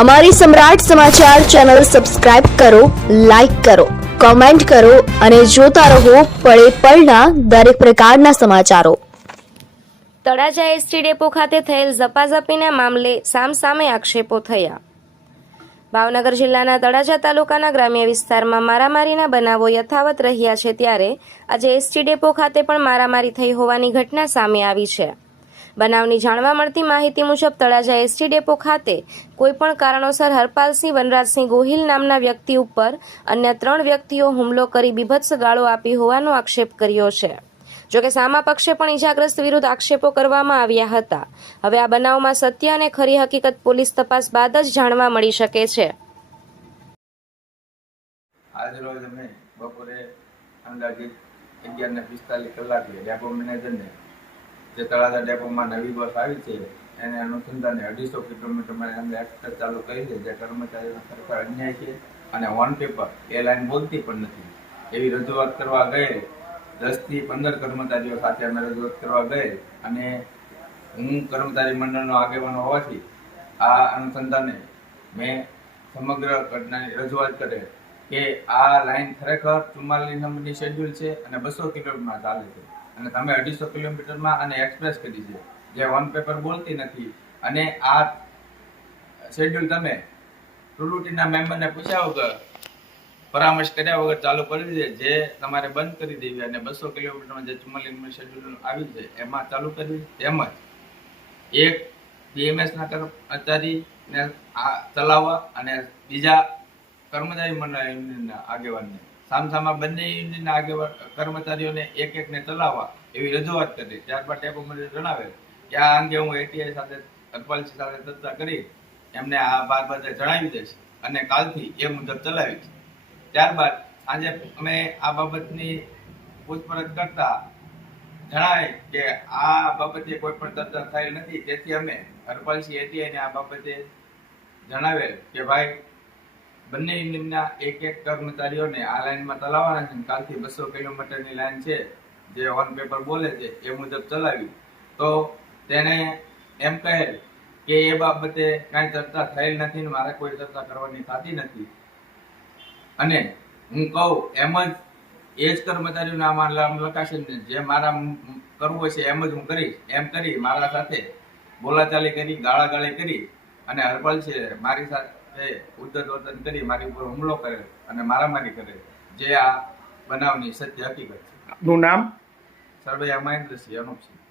અમારી Samrat Samachar channel subscribe કરો, like કરો, કોમેન્ટ કરો અને જોતા રહો પળે પળના દરેક પ્રકારના સમાચારો. તળાજા એસટી ડેપો ખાતે થયેલ ઝપાઝપીના મામલે સામસામે આક્ષેપો થયા. ભાવનગર જિલ્લાના તળાજા તાલુકાના ગ્રામ્ય વિસ્તારમાં મારામારીના બનાવો યથાવત રહ્યા છે ત્યારે આજે એસટી ડેપો ખાતે પણ મારામારી થઈ હોવાની ઘટના સામે આવી છે. બનાવની જાણવા મળતી માહિતી મુજબ તળાજા એસટી ડેપો ખાતે કોઈપણ કારણોસર હરપાલસિંહ વનરાજસિંહ ગોહિલ નામના વ્યક્તિ ઉપર અન્ય ત્રણ વ્યક્તિઓ હુમલો કરી બીભત્સ ગાળો આપી હોવાનો આક્ષેપ કર્યો છે. જોકે સામા પક્ષે પણ ઇજાગ્રસ્ત વિરુદ્ધ આક્ષેપો કરવામાં આવ્યા હતા. હવે આ બનાવમાં સત્ય અને ખરી હકીકત પોલીસ તપાસ બાદ જ જાણવા મળી શકે છે. આજ રોજ અમે બપોરે અંદાજિત અગિયાર ને પિસ્તાલીસ કલાકે ડેપો મેનેજરને જે તળાજા ડેપોમાં નવી બસ આવી છે, એને અનુસંધાને અઢીસો કિલોમીટરમાં એમને એક્સપ્રેસ ચાલુ કરી છે જે કર્મચારીઓ ખરેખર અન્યાય છે અને ઓન પેપર એ લાઇન બોલતી પણ નથી. એવી રજૂઆત કરવા ગયે દસથી પંદર કર્મચારીઓ સાથે અમે રજૂઆત કરવા ગયે અને હું કર્મચારી મંડળનો આગેવાનો હોવાથી આ અનુસંધાને મેં સમગ્ર ઘટનાની રજૂઆત કરે કે આ લાઇન ખરેખર ચુમ્માલીસ નંબરની શેડ્યુલ છે અને બસો કિલોમીટરમાં ચાલે છે. અને તમે અઢીસો કિલોમીટરમાં અને એક્સપ્રેસ કરી છે. જે ઓન પેપર બોલતી નથી. અને આ શેડ્યુલ તમે ટુલુટીના મેમ્બરને પૂછ્યા વગર, પરામર્શ કર્યા વગર ચાલુ કર્યું છે જે તમારે બંધ કરી દેવી અને બસો કિલોમીટરમાં જે ચુમ્માલીસ શેડ્યુલ આવ્યું છે, એમાં ચાલુ કરવી. તેમજ એક બીએમએસના કર્મચારીને ચલાવવા અને બીજા કર્મચારી મંડળ યુનિયનના આગેવાનને સામસામા બંને યુનિયનના આગેવાન કર્મચારીઓને એક એકને ચલાવવા એવી રજૂઆત કરી. ત્યારબાદ ટેપો મને જણાવે કે આ અંગે હું એટીઆઈ સાથે અરપાલસિંહ સાથે ચર્ચા કરી એમને આ બાબતે જણાવી દઈશ અને કાલથી એ મુજબ ચલાવીશ. ત્યારબાદ આજે અમે આ બાબતની પૂછપરછ કરતા જણાવે કે આ બાબતે કોઈ પણ ચર્ચા થયેલ નથી. તેથી અમે હરપાલસિંહ એટીઆઈને આ બાબતે જણાવેલ કે ભાઈ બંને યુનિયનના એક એક કર્મચારીઓને આ લાઇનમાં ચલાવવાના છે કાલથી બસો કિલોમીટરની લાઇન છે જે ઓન પેપર બોલે છે, એ મુજબ ચલાવી તો તેને એમ કહેલ કે એ બાબતે કાંઈ ચર્ચા થયેલ નથી ને મારે કોઈ ચર્ચા કરવાની થતી નથી. અને હું કહું, એમ જ એ જ કર્મચારીઓને આમાં નામ લખાશે ને જે મારા કરવું હશે એમ જ હું કરીશ. એમ કરી મારા સાથે બોલાચાલી કરી, ગાળાગાળી કરી અને હરપલ છે મારી સાથે ઉદ્ધત વર્તન કરી મારી ઉપર હુમલો કરે અને મારામારી કરે જે આ બનાવની સત્ય હકીકત છે. આપનું નામ? સરવૈયા મહેન્દ્રસિંહ અનુપસિંહ.